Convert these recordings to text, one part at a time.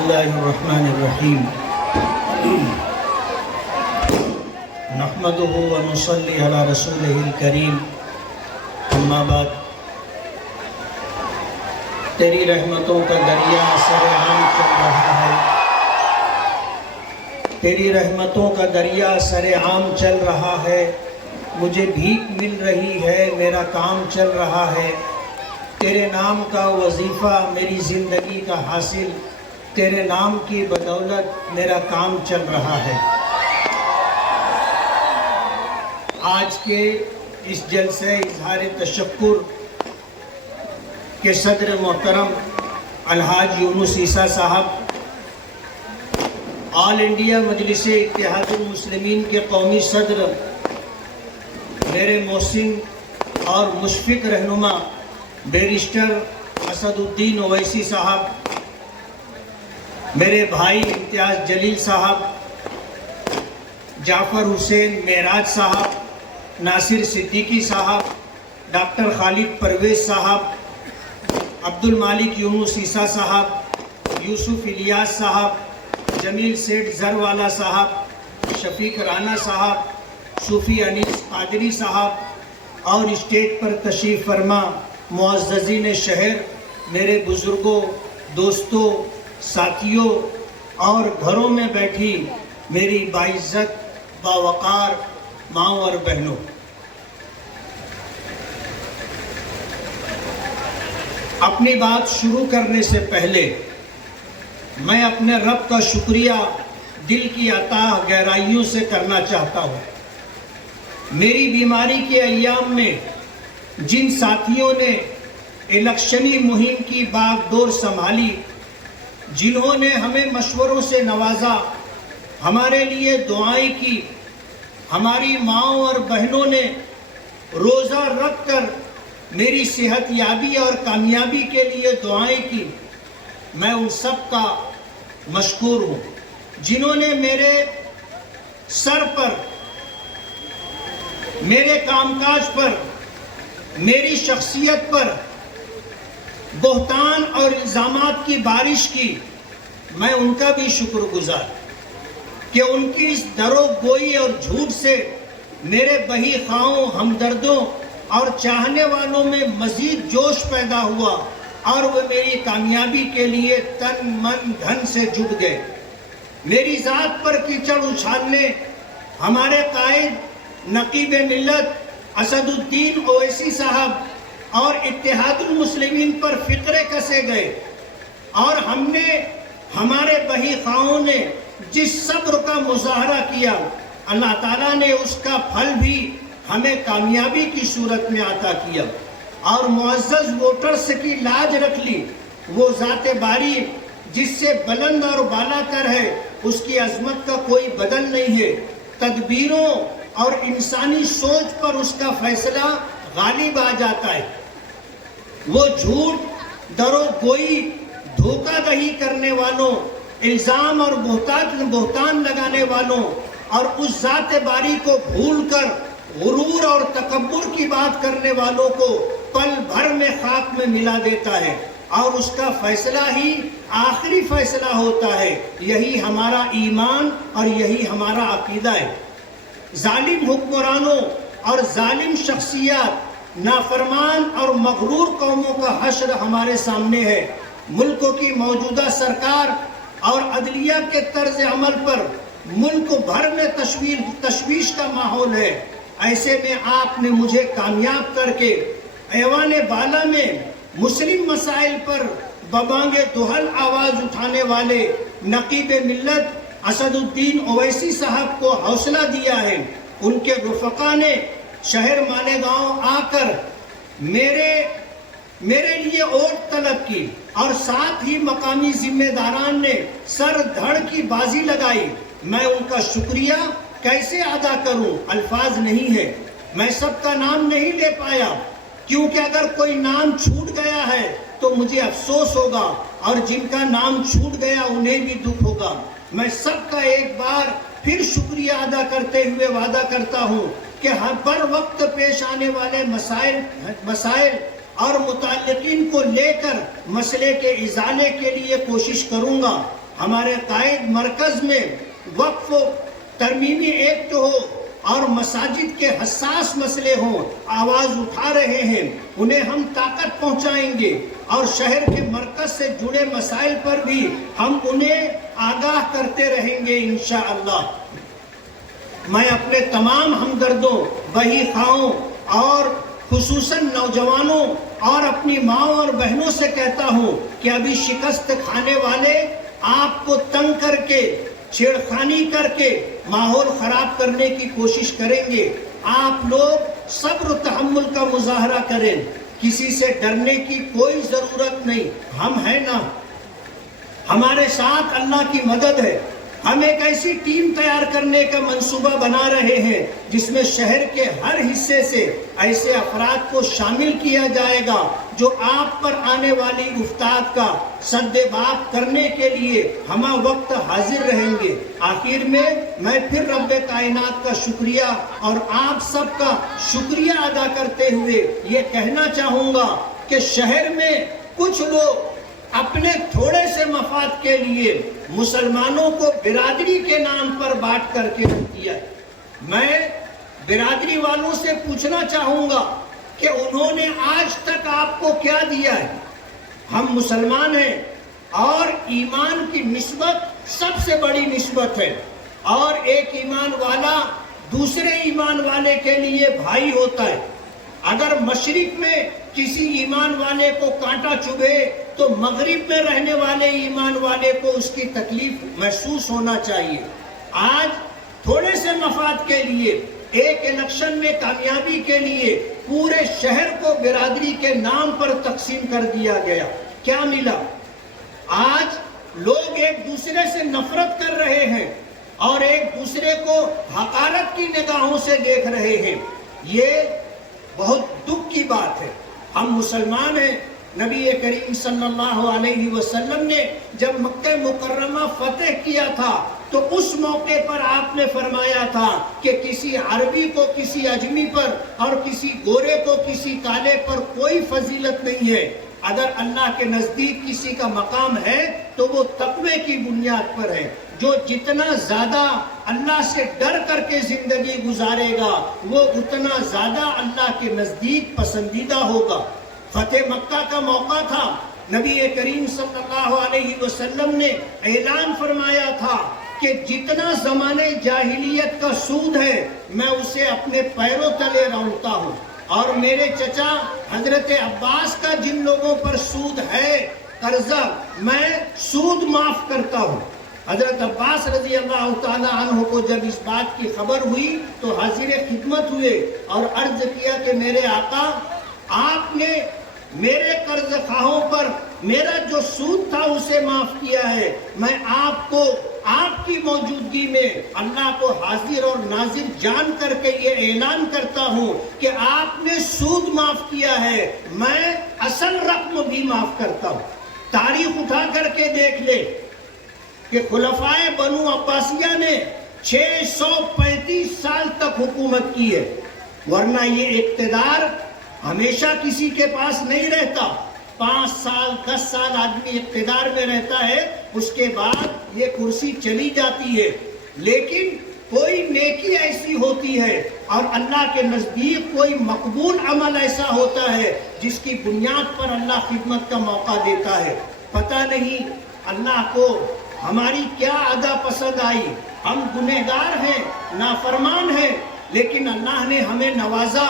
الله الرحمن الرحيم نحمده ونصلي على رسوله الكريم اما بعد تیری رحمتوں کا دریا سر عام چل رہا ہے، تیری رحمتوں کا دریا سر عام چل رہا ہے، مجھے بھیک مل رہی ہے، میرا کام چل رہا ہے، تیرے نام کا وظیفہ میری زندگی کا حاصل، تیرے نام کی بدولت میرا کام چل رہا ہے۔ آج کے اس جلسے اظہار تشکر کے صدر محترم الحاج یونس عیسیٰ صاحب، آل انڈیا مجلس اتحاد المسلمین کے قومی صدر میرے محسن اور مشفق رہنما بیرسٹر اسد الدین اویسی صاحب، میرے بھائی امتیاز جلیل صاحب، جعفر حسین معراج صاحب، ناصر صدیقی صاحب، ڈاکٹر خالد پرویز صاحب، عبد المالک یونس عیسیٰ صاحب، یوسف الیاس صاحب، جمیل سیٹھ زروالا صاحب، شفیق رانا صاحب، صوفی انیس قادری صاحب اور اسٹیج پر تشریف فرما معززین شہر، میرے بزرگوں، دوستوں، ساتھیوں اور گھروں میں بیٹھی میری باعزت باوقار ماں اور بہنوں، اپنی بات شروع کرنے سے پہلے میں اپنے رب کا شکریہ دل کی عطا گہرائیوں سے کرنا چاہتا ہوں۔ میری بیماری کے ایام میں جن ساتھیوں نے الیکشنی مہم کی باغ ڈور سنبھالی، جنہوں نے ہمیں مشوروں سے نوازا، ہمارے لیے دعائیں کی، ہماری ماں اور بہنوں نے روزہ رکھ کر میری صحت یابی اور کامیابی کے لیے دعائیں کی، میں ان سب کا مشکور ہوں۔ جنہوں نے میرے سر پر، میرے کام کاج پر، میری شخصیت پر بہتان اور الزامات کی بارش کی، میں ان کا بھی شکر گزار کہ ان کی اس درو گوئی اور جھوٹ سے میرے بہی خواہوں، ہمدردوں اور چاہنے والوں میں مزید جوش پیدا ہوا اور وہ میری کامیابی کے لیے تن من دھن سے جٹ گئے۔ میری ذات پر کیچڑ اچھالنے ہمارے قائد نقیب ملت اسد الدین اویسی صاحب اور اتحاد المسلمین پر فقرے کسے گئے، اور ہم نے، ہمارے بہی خواہوں نے جس صبر کا مظاہرہ کیا، اللہ تعالیٰ نے اس کا پھل بھی ہمیں کامیابی کی صورت میں عطا کیا، اور معزز ووٹرز کی لاج رکھ لی۔ وہ ذات باری جس سے بلند اور بالا تر ہے، اس کی عظمت کا کوئی بدل نہیں ہے، تدبیروں اور انسانی سوچ پر اس کا فیصلہ غالب آ جاتا ہے۔ وہ جھوٹ، درو گوئی، دھوکہ دہی کرنے والوں، الزام اور بہتان لگانے والوں اور اس ذات باری کو بھول کر غرور اور تکبر کی بات کرنے والوں کو پل بھر میں خاک میں ملا دیتا ہے، اور اس کا فیصلہ ہی آخری فیصلہ ہوتا ہے۔ یہی ہمارا ایمان اور یہی ہمارا عقیدہ ہے۔ ظالم حکمرانوں اور ظالم شخصیات، نافرمان اور مغرور قوموں کا حشر ہمارے سامنے ہے۔ ملکوں کی موجودہ سرکار اور عدلیہ کے طرز عمل پر ملک بھر میں تشویش کا ماحول ہے۔ ایسے میں آپ نے مجھے کامیاب کر کے ایوان بالا میں مسلم مسائل پر ببانگ دہل آواز اٹھانے والے نقیب ملت اسد الدین اویسی صاحب کو حوصلہ دیا ہے۔ ان کے رفقا نے شہر مالیگاؤں آ کر میرے لیے ووٹ طلب کی، اور ساتھ ہی مقامی ذمہ داران نے سر دھڑ کی بازی لگائی۔ میں ان کا شکریہ کیسے ادا کروں، الفاظ نہیں ہے۔ میں سب کا نام نہیں لے پایا، کیونکہ اگر کوئی نام چھوٹ گیا ہے تو مجھے افسوس ہوگا، اور جن کا نام چھوٹ گیا انہیں بھی دکھ ہوگا۔ میں سب کا ایک بار پھر شکریہ ادا کرتے ہوئے وعدہ کرتا ہوں کہ ہر وقت پیش آنے والے مسائل اور متعلقین کو لے کر مسئلے کے ازالے کے لیے کوشش کروں گا۔ ہمارے قائد مرکز میں وقف ترمیمی ایکٹ ہو اور مساجد کے حساس مسئلے ہوں، آواز اٹھا رہے ہیں، انہیں ہم طاقت پہنچائیں گے، اور شہر کے مرکز سے جڑے مسائل پر بھی ہم انہیں آگاہ کرتے رہیں گے انشاءاللہ۔ میں اپنے تمام ہمدردوں، بہی خواہوں اور خصوصاً نوجوانوں اور اپنی ماؤں اور بہنوں سے کہتا ہوں کہ ابھی شکست کھانے والے آپ کو تنگ کر کے، چھیڑخانی کر کے ماحول خراب کرنے کی کوشش کریں گے۔ آپ لوگ صبر و تحمل کا مظاہرہ کریں، کسی سے ڈرنے کی کوئی ضرورت نہیں، ہم ہیں نا، ہمارے ساتھ اللہ کی مدد ہے۔ ہم ایک ایسی ٹیم تیار کرنے کا منصوبہ بنا رہے ہیں جس میں شہر کے ہر حصے سے ایسے افراد کو شامل کیا جائے گا جو آپ پر آنے والی گفتگو کا سد باب کرنے کے لیے ہمہ وقت حاضر رہیں گے۔ آخر میں پھر رب کائنات کا شکریہ اور آپ سب کا شکریہ ادا کرتے ہوئے یہ کہنا چاہوں گا کہ شہر میں کچھ لوگ اپنے تھوڑے سے مفاد کے لیے مسلمانوں کو برادری کے نام پر بانٹ کر کے رکھ دیا ہے۔ میں برادری والوں سے پوچھنا چاہوں گا کہ انہوں نے آج تک آپ کو کیا دیا ہے؟ ہم مسلمان ہیں اور ایمان کی نسبت سب سے بڑی نسبت ہے، اور ایک ایمان والا دوسرے ایمان والے کے لیے بھائی ہوتا ہے۔ اگر مشرق میں کسی ایمان والے کو کانٹا چبھے تو مغرب میں رہنے والے ایمان والے کو اس کی تکلیف محسوس ہونا چاہیے۔ آج تھوڑے سے مفاد کے لیے، ایک الیکشن میں کامیابی کے لیے پورے شہر کو برادری کے نام پر تقسیم کر دیا گیا۔ کیا ملا؟ آج لوگ ایک دوسرے سے نفرت کر رہے ہیں اور ایک دوسرے کو حقارت کی نگاہوں سے دیکھ رہے ہیں۔ یہ بہت دکھ کی بات ہے۔ ہم مسلمان ہیں۔ نبی کریم صلی اللہ علیہ وسلم نے جب مکہ مکرمہ فتح کیا تھا تو اس موقع پر آپ نے فرمایا تھا کہ کسی عربی کو کسی اجمی پر اور کسی گورے کو کسی کالے پر کوئی فضیلت نہیں ہے۔ اگر اللہ کے نزدیک کسی کا مقام ہے تو وہ تقوی کی بنیاد پر ہے۔ جو جتنا زیادہ اللہ سے ڈر کر کے زندگی گزارے گا وہ اتنا زیادہ اللہ کے نزدیک پسندیدہ ہوگا۔ فتح مکہ کا موقع تھا، نبی کریم صلی اللہ علیہ وسلم نے اعلان فرمایا تھا کہ جتنا زمانے جاہلیت کا سود ہے میں اسے اپنے پیروں تلے رونتا ہوں، اور میرے چچا حضرت عباس کا جن لوگوں پر سود ہے قرضہ، میں سود معاف کرتا ہوں۔ حضرت عباس رضی اللہ تعالی عنہ کو جب اس بات کی خبر ہوئی تو حاضر خدمت ہوئے اور عرض کیا کہ میرے آقا، آپ نے میرے قرض خواہوں پر میرا جو سود تھا اسے معاف کیا ہے۔ میں آپ کو آپ کی موجودگی میں اللہ کو حاضر اور ناظر جان کر کے یہ اعلان کرتا ہوں کہ آپ نے سود معاف کیا ہے، میں اصل رقم بھی معاف کرتا ہوں۔ تاریخ اٹھا کر کے دیکھ لے کہ خلفائے بنو عباسیہ نے 635 سال تک حکومت کی ہے، ورنہ یہ اقتدار ہمیشہ کسی کے پاس نہیں رہتا۔ 5 سال 10 سال آدمی اقتدار میں رہتا ہے، اس کے بعد یہ کرسی چلی جاتی ہے۔ لیکن کوئی نیکی ایسی ہوتی ہے اور اللہ کے نزدیک کوئی مقبول عمل ایسا ہوتا ہے جس کی بنیاد پر اللہ خدمت کا موقع دیتا ہے۔ پتہ نہیں اللہ کو ہماری کیا ادا پسند آئی۔ ہم گنہگار ہیں، نافرمان ہیں، لیکن اللہ نے ہمیں نوازا،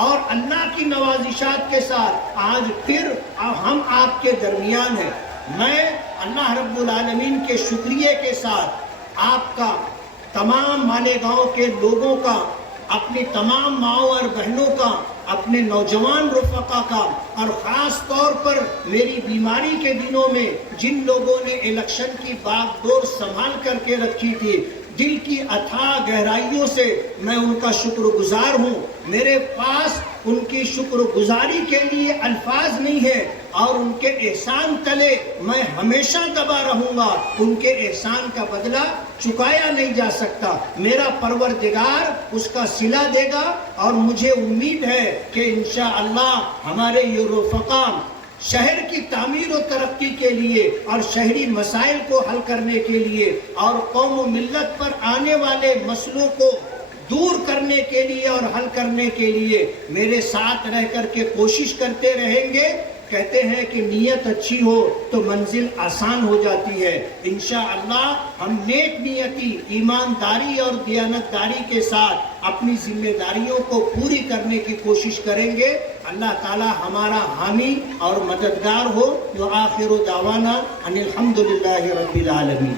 اور اللہ کی نوازشات کے ساتھ آج پھر ہم آپ کے درمیان ہیں۔ میں اللہ رب العالمین کے شکریہ کے ساتھ آپ کا، تمام مالیگاؤں کے لوگوں کا، اپنی تمام ماؤں اور بہنوں کا، اپنے نوجوان رفقا کا، اور خاص طور پر میری بیماری کے دنوں میں جن لوگوں نے الیکشن کی باغ ڈور سنبھال کر کے رکھی تھی، دل کی اتھاہ گہرائیوں سے میں ان کا شکر گزار ہوں۔ میرے پاس ان کی شکر گزاری کے لیے الفاظ نہیں ہے، اور ان کے احسان تلے میں ہمیشہ دبا رہوں گا۔ ان کے احسان کا بدلہ چکایا نہیں جا سکتا۔ میرا پروردگار اس کا صلہ دے گا، اور مجھے امید ہے کہ انشاءاللہ ہمارے یہ رفقا شہر کی تعمیر و ترقی کے لیے اور شہری مسائل کو حل کرنے کے لیے اور قوم و ملت پر آنے والے مسئلوں کو دور کرنے کے لیے اور حل کرنے کے لیے میرے ساتھ رہ کر کے کوشش کرتے رہیں گے. کہتے ہیں کہ نیت اچھی ہو تو منزل آسان ہو جاتی ہے. انشاءاللہ ہم نیک نیتی، ایمانداری اور دیانتداری کے ساتھ اپنی ذمہ داریوں کو پوری کرنے کی کوشش کریں گے. اللہ تعالی ہمارا حامی اور مددگار ہو. وآخر دعوانا ان الحمدللہ رب العالمین.